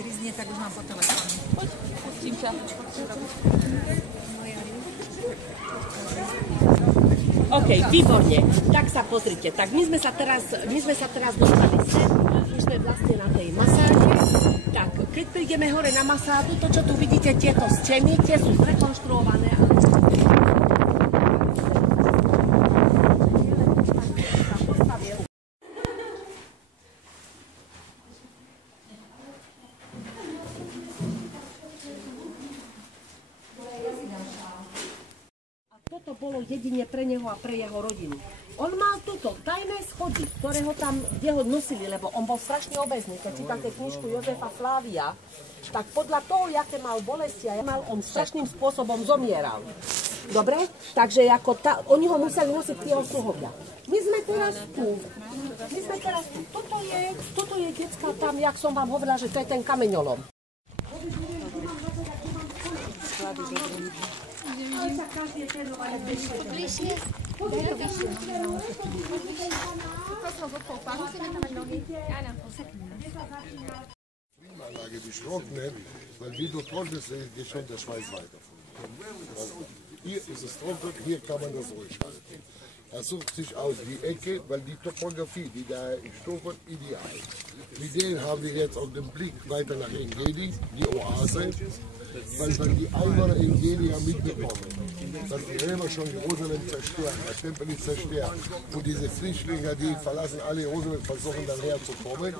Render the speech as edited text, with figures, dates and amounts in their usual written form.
Triznie, tak už mám po telefóne. Pustím ťa. OK, výborne. Tak sa pozrite. Tak my sme sa teraz dostali sem, už sme vlastne na tej masáže. Tak, keď prídeme hore na masážu, to čo tu vidíte, tieto steny, tie sú zrekonštruované. Toto bolo jedine pre neho a pre jeho rodinu. On mal túto tajné schody, ktoré ho tam, kde ho nosili, lebo on bol strašne obezný. Keď čítate knižku Jozefa Flávia, tak podľa toho, jaké mal bolesti, on strašným spôsobom zomieral. Dobre? Takže oni ho museli nosiť k jeho sluhovia. My sme teraz tu. Toto je detská tam, jak som vám hovorila, že to je ten kameňolom. Klimaanlage, die trocknet, weil wie du trocknest, geht schon der Schweiß weiter. Hier ist es trocken, hier kann man das ruhig halten. Er sucht sich aus die Ecke, weil die Topografie, die da ist, ideal. Mit denen haben wir jetzt auch den Blick weiter nach Engedi, die Oase, weil dann die Einwohner Engedi haben mitbekommen, dass die Römer schon Jerusalem zerstören, der Tempel ist zerstört und diese Flüchtlinge, die verlassen alle Jerusalem, versuchen dann herzukommen.